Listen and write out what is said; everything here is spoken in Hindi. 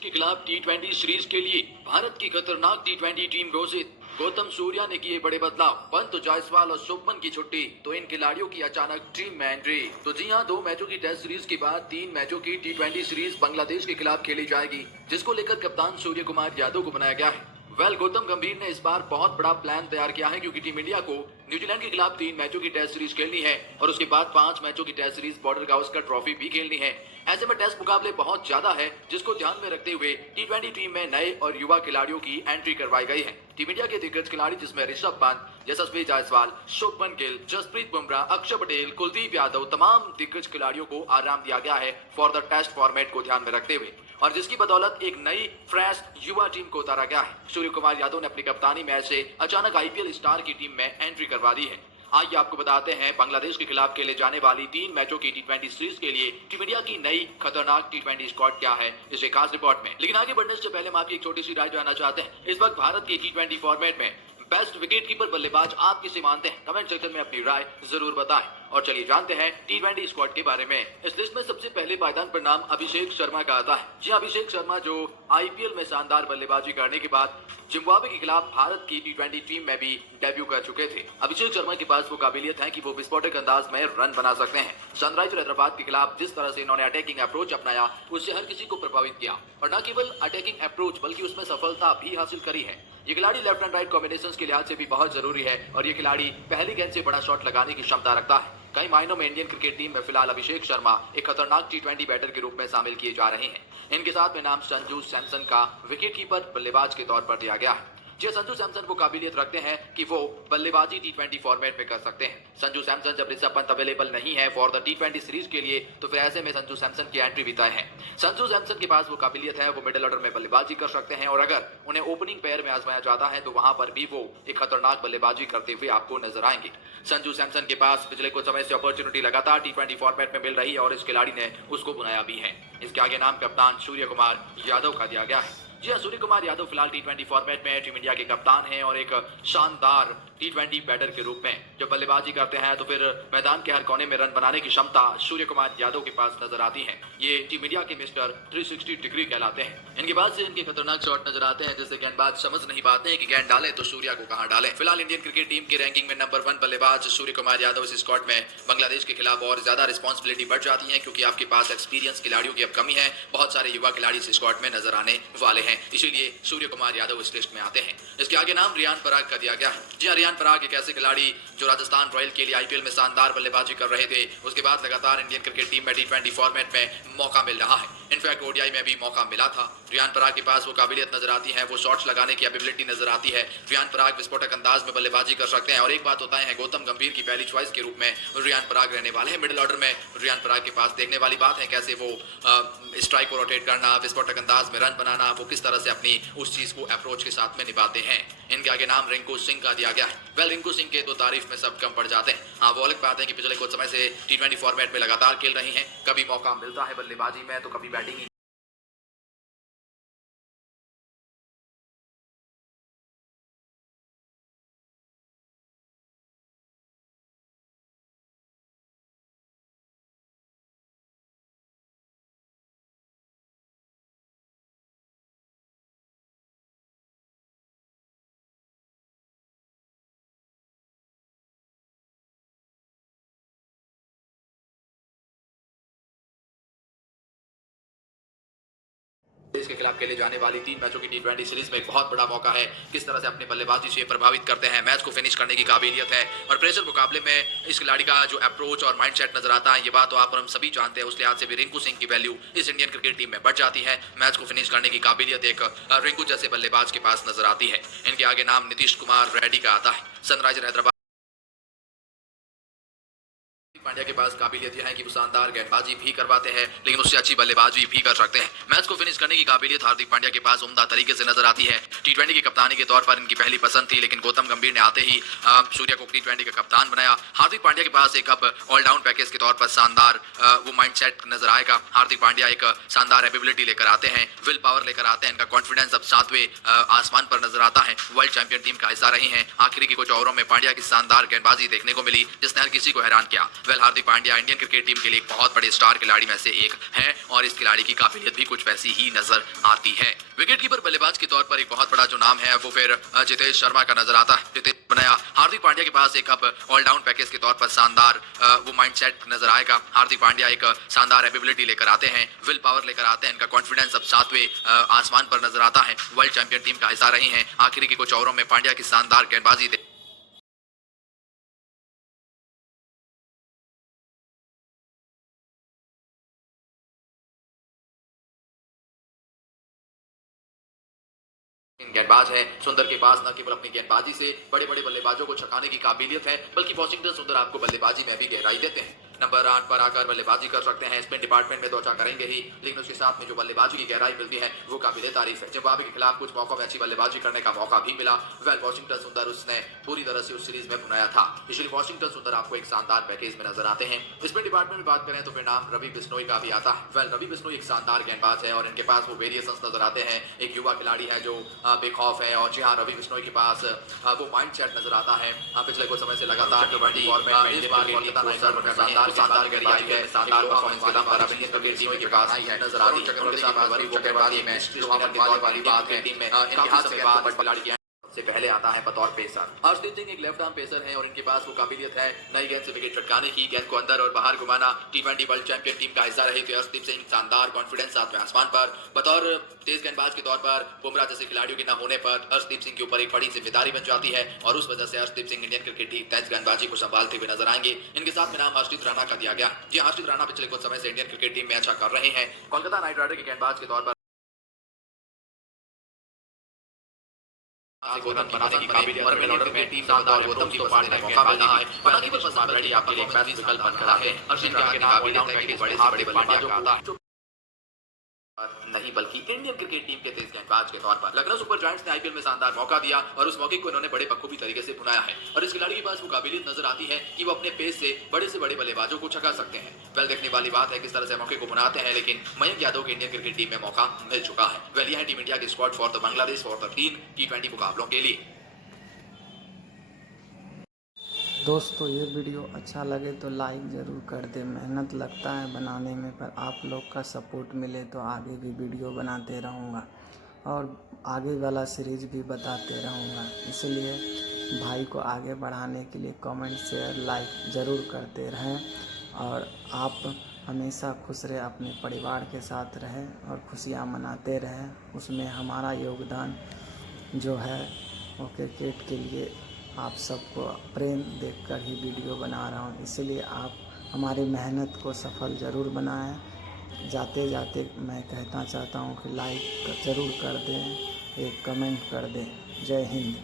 के खिलाफ टी20 सीरीज के लिए भारत की खतरनाक टी20 टीम घोषित। गौतम सूर्या ने किए बड़े बदलाव, पंत, जायसवाल और शुभमन की छुट्टी, तो इन खिलाड़ियों की अचानक टीम में एंट्री। तो जी हां, 2 मैचों की टेस्ट सीरीज के बाद 3 मैचों की टी20 सीरीज बांग्लादेश के खिलाफ खेली जाएगी, जिसको लेकर कप्तान सूर्य कुमार यादव को बनाया गया है। गौतम गंभीर ने इस बार बहुत बड़ा प्लान तैयार किया है, क्योंकि टीम इंडिया को न्यूजीलैंड के खिलाफ 3 मैचों की टेस्ट सीरीज खेलनी है और उसके बाद 5 मैचों की test series Border Gavaskar Trophy भी खेलनी है। ऐसे में टेस्ट मुकाबले बहुत ज्यादा है, जिसको ध्यान में रखते हुए टी20 टीम में नए और युवा खिलाड़ियों की एंट्री करवाई गई है। टीम इंडिया के दिग्गज खिलाड़ी जिसमें ऋषभ पंत, यशस्वी जायसवाल, शुभमन गिल, जसप्रीत बुमराह, अक्षर पटेल, कुलदीप यादव, तमाम दिग्गज खिलाड़ियों को आराम दिया गया है फॉर द टेस्ट फॉर्मेट को ध्यान में रखते हुए, और जिसकी बदौलत एक नई फ्रेश युवा टीम को उतारा गया है। सूर्य कुमार यादव ने अपनी कप्तानी मैच से अचानक आईपीएल स्टार की टीम में एंट्री करवा दी है। आइए आपको बताते हैं बांग्लादेश के खिलाफ खेले जाने वाली 3 मैचों की टी20 सीरीज के लिए टीम इंडिया की नई खतरनाक टी20 स्क्वाड क्या है इस खास रिपोर्ट में। लेकिन आगे बढ़ने से पहले हम आपकी एक छोटी सी राय जानना चाहते हैं। इस वक्त भारत के टी20 फॉर्मेट में बेस्ट विकेट कीपर बल्लेबाज आप किसे मानते हैं? कमेंट सेक्शन में अपनी राय जरूर बताएं। और चलिए जानते हैं टी20 स्क्वाड के बारे में। इस लिस्ट में सबसे पहले पायदान पर नाम अभिषेक शर्मा का आता है। जी अभिषेक शर्मा जो आईपीएल में शानदार बल्लेबाजी करने के बाद जिम्बाब्वे के खिलाफ भारत की टी20 टीम में भी डेब्यू कर चुके थे। अभिषेक शर्मा के पास वो काबिलियत है कि वो विस्फोटक अंदाज में रन बना सकते हैं। सनराइजर हैदराबाद के खिलाफ जिस तरह से इन्होंने अटैकिंग अप्रोच अपनाया, उससे हर किसी को प्रभावित किया, और न केवल अटैकिंग अप्रोच बल्कि उसमें सफलता भी हासिल करी है। ये खिलाड़ी लेफ्ट एंड राइट कॉम्बिनेशन के लिहाज से भी बहुत जरूरी है, और ये खिलाड़ी पहली गेंद से बड़ा शॉट लगाने की क्षमता रखता है। कई मायनों में इंडियन क्रिकेट टीम में फिलहाल अभिषेक शर्मा एक खतरनाक टी20 बैटर के रूप में शामिल किए जा रहे हैं। इनके साथ में नाम संजू सैमसन का विकेट कीपर बल्लेबाज के तौर पर दिया गया है। जी संजू सैमसन वो काबिलियत रखते हैं कि वो बल्लेबाजी टी20 फॉर्मेट में कर सकते हैं। संजू सैमसन जब ऋषभ पंत अवेलेबल नहीं है फॉर द टी20 सीरीज के लिए, तो फिर ऐसे में संजू सैमसन की एंट्री भी तय है। संजू सैमसन के पास वो काबिलियत है, वो मिडिल ऑर्डर में बल्लेबाजी कर सकते हैं, और अगर उन्हें ओपनिंग पेयर में आजमाया जाता है तो वहां पर भी वो एक खतरनाक बल्लेबाजी करते हुए आपको नजर आएंगे। संजू सैमसन के पास पिछले कुछ समय से अपॉर्चुनिटी लगातार टी20 फॉर्मेट में मिल रही है, और इस खिलाड़ी ने उसको बुलाया भी है। इसके आगे नाम कप्तान सूर्य कुमार यादव का दिया गया है। जी हाँ, सूर्य कुमार यादव फिलहाल टी20 फॉर्मेट में टीम इंडिया के कप्तान हैं, और एक शानदार टी20 बैटर के रूप में जब बल्लेबाजी करते हैं तो फिर मैदान के हर कोने में रन बनाने की क्षमता सूर्य कुमार यादव के पास नजर आती है। ये टीम इंडिया के मिस्टर 360 डिग्री कहलाते हैं। इनके बाद से इनके खतरनाक शॉट नजर आते हैं, जिससे गेंदबाज समझ नहीं पाते हैं कि गेंद डालें तो सूर्या को कहां डालें। फिलहाल इंडियन क्रिकेट टीम की रैंकिंग में नंबर 1 बल्लेबाज सूर्य कुमार यादव इस स्क्वाड में बांग्लादेश के खिलाफ और ज्यादा रिस्पॉन्सिबिलिटी बढ़ जाती है, क्योंकि आपके पास एक्सपीरियंस खिलाड़ियों की अब कमी है। बहुत सारे युवा खिलाड़ी इस स्क्वाड में नजर आने वाले हैं, इसीलिए सूर्य कुमार यादव इस लिस्ट में आते हैं। इसके आगे नाम रियान पराग का दिया गया है। जी रियान पराग एक ऐसे खिलाड़ी जो राजस्थान रॉयल के लिए आईपीएल में शानदार बल्लेबाजी कर रहे थे, उसके बाद लगातार इंडियन क्रिकेट टीम में टी20 फॉर्मेट में मौका मिल रहा है। इनफैक्ट ओडीआई में भी मौका मिला था। रियान पराग के पास वो काबिलियत नजर आती है, वो शॉट्स लगाने की एबिलिटी नजर आती है। रियान पराग विस्फोटक अंदाज में बल्लेबाजी कर सकते हैं, और एक बात होता है गौतम गंभीर की पहली चॉइस के रूप में रियान पराग रहने वाले हैं। मिडिल ऑर्डर में रियान पराग के पास देखने वाली बात है कैसे वो स्ट्राइक को रोटेट करना, विस्फोटक अंदाज में रन बनाना, वो किस तरह से अपनी उस चीज को अप्रोच के साथ में निभाते हैं। इनके आगे नाम रिंकू सिंह का दिया गया है। रिंकू सिंह के तो तारीफ में सब कम पड़ जाते हैं। हाँ, वो अलग बात है कि पिछले कुछ समय से टी20 फॉर्मेट में लगातार खेल रही हैं। कभी मौका मिलता है बल्लेबाजी में तो कभी बैटिंग। देश के खिलाफ खेले जाने वाली 3 मैचों की टी20 सीरीज में एक बहुत बड़ा मौका है। किस तरह से अपने बल्लेबाजी से प्रभावित करते हैं, मैच को फिनिश करने की काबिलियत है, और प्रेशर मुकाबले में इस खिलाड़ी का जो अप्रोच और माइंडसेट नजर आता है, ये बात तो आप और हम सभी जानते हैं। उस लिहाज से भी रिंकू सिंह की वैल्यू इस इंडियन क्रिकेट टीम में बढ़ जाती है। मैच को फिनिश करने की काबिलियत एक रिंकू जैसे बल्लेबाज के पास नजर आती है। इनके आगे नाम नीतीश कुमार रेड्डी का आता है। सनराइजर हैदराबाद पांड्या के पास काबिलियत यह है कि वो शानदार गेंदबाजी भी करवाते हैं, लेकिन उससे अच्छी बल्लेबाजी भी कर सकते हैं। मैच को फिनिश करने की काबिलियत हार्दिक पांड्या के पास उम्दा तरीके से नजर आती है। टी20 की कप्तानी के तौर पर इनकी पहली पसंद थी, लेकिन गौतम गंभीर ने आते ही सूर्या को टी20 का कप्तान बनाया। हार्दिक पांड्या के पास एक अब ऑलराउंड पैकेज के तौर पर शानदार वो माइंडसेट नजर आएगा। हार्दिक पांड्या एक शानदार एबिलिटी लेकर आते हैं, विल पावर लेकर आते हैं। इनका कॉन्फिडेंस अब 7वें आसमान पर नजर आता है। वर्ल्ड चैंपियन टीम का हिस्सा रही है। आखिरी के कुछ ओवरों में पांड्या की शानदार गेंदबाजी देखने को मिली, जिसने हर किसी को हैरान किया। Well Hardik Pandya Indian cricket team के लिए एक बहुत बड़े स्टार खिलाड़ी में से एक है और इस खिलाड़ी की काबिलियत भी कुछ वैसी ही नजर आती है। विकेटकीपर बल्लेबाज के तौर पर एक बहुत बड़ा जो नाम है वो फिर जितेश शर्मा का नजर आता है। जितेश बनाया हार्दिक पांड्या के पास एक अब ऑलराउंड पैकेज के तौर पर शानदार वो माइंडसेट नजर आएगा। हार्दिक पांड्या एक शानदार एबिलिटी लेकर आते हैं, विल पावर लेकर आते हैं, इनका कॉन्फिडेंस अब 7वें आसमान पर नजर आता है। वर्ल्ड चैंपियन टीम का हिस्सा रही हैं। आखिरी के कुछ ओवरों में पांड्या की शानदार गेंदबाजी गेंदबाज है। सुंदर के पास न केवल अपनी गेंदबाजी से बड़े बड़े बल्लेबाजों को छकाने की काबिलियत है, बल्कि वॉशिंगटन सुंदर आपको बल्लेबाजी में भी गहराई देते हैं। नंबर 8 पर आकर बल्लेबाजी कर सकते हैं, स्पिन डिपार्टमेंट में त्वचा करेंगे ही, लेकिन उसके साथ में जो बल्लेबाजी की गहराई मिलती है वो काबिले तारीफ है। जिम्बाब्वे के खिलाफ कुछ मौकों में अच्छी बल्लेबाजी करने का मौका भी मिला। वेल वॉशिंगटन सुंदर उसने पूरी तरह से उस सीरीज में बुनाया था, इसलिए वॉशिंगटन सुंदर आपको एक शानदार पैकेज में नजर आते हैं। स्पिन डिपार्टमेंट में बात करें तो फिर नाम रवि बिश्नोई का भी आता है। वेल रवि बिश्नोई एक शानदार गेंदबाज है और इनके पास वो वेरिएशंस नजर आते हैं। एक युवा खिलाड़ी है जो बेखौफ है और जी हाँ रवि बिश्नोई के पास वो माइंडसेट नजर आता है। पिछले कुछ समय से लगातार कबड्डी और इस बार कोलकाता नाइट राइडर्स शानदार गेंदबाजी है, शानदार परफॉर्मेंस के दम पर अब इंडियन क्रिकेट टीम के पास नजर आ रही है। उनके साथ में वो गेंदबाजी में वाली बात है टीम में इतिहास के बाद खिलाड़ी के सबसे पहले आता है बतौर पेसर। हर्षदीप सिंह एक लेफ्ट आर्म पेसर है और इनके पास वो काबिलियत है नई गेंद से विकेट चटकाने की, गेंद को अंदर और बाहर घुमाना। T20 वर्ल्ड चैंपियन टीम का हिस्सा रहे थे हर्षदीप सिंह, शानदार कॉन्फिडेंस 7वें आसमान पर। बतौर तेज गेंदबाज के तौर पर बुमराह जैसे खिलाड़ियों के न होने पर हर्षदीप सिंह के ऊपर एक बड़ी जिम्मेदारी बन जाती है और उस वजह से Harshdeep Singh Indian cricket team तेज गेंदबाजी को संभालते हुए नजर आएंगे। इनके साथ में नाम हर्षदीप राणा का दिया गया। जी हर्षदीप राणा पिछले कुछ समय से इंडियन क्रिकेट टीम में अच्छा कर रहे हैं। कोलकाता नाइट राइडर के गेंदबाज के तौर पर गौतम बनाने की काबिलियत और मिलऑर्डर में टीम शानदार गौतम की पार्ट का मौका मिल रहा है। हालांकि वो पसंद रेडी आपके लिए बेस्ट विकल्प बन खड़ा है। अर्शिन राणा की काबिलियत है कि बड़े से बड़े बल्लेबाजों को नहीं बल्कि इंडियन क्रिकेट टीम के तेज गेंदबाज के तौर पर लखनऊ सुपर जायंट्स ने आईपीएल में शानदार मौका दिया और उस मौके को इन्होंने बड़े बखूबी तरीके से बुनाया है और इस खिलाड़ी के पास वो काबिलियत नजर आती है कि वो अपने पेस से बड़े बल्लेबाजों को छका सकते हैं। वेल देखने वाली बात है किस तरह से मौके को बुनाते हैं, लेकिन मयंक यादव के इंडियन क्रिकेट टीम में मौका मिल चुका है। वेल यह है टीम इंडिया की squad for the Bangladesh for the 3 T20 मुकाबलों के लिए। दोस्तों ये वीडियो अच्छा लगे तो लाइक ज़रूर कर दें। मेहनत लगता है बनाने में, पर आप लोग का सपोर्ट मिले तो आगे भी वीडियो बनाते रहूँगा और आगे वाला सीरीज़ भी बताते रहूँगा। इसलिए भाई को आगे बढ़ाने के लिए कमेंट शेयर लाइक ज़रूर करते रहें और आप हमेशा खुश रहे, अपने परिवार के साथ रहें और खुशियाँ मनाते रहें। उसमें हमारा योगदान जो है वो क्रिकेट के लिए आप सबको प्रेम देखकर ही वीडियो बना रहा हूँ। इसलिए आप हमारी मेहनत को सफल ज़रूर बनाएं। जाते जाते मैं कहना चाहता हूँ कि लाइक ज़रूर कर दें, एक कमेंट कर दें। जय हिंद।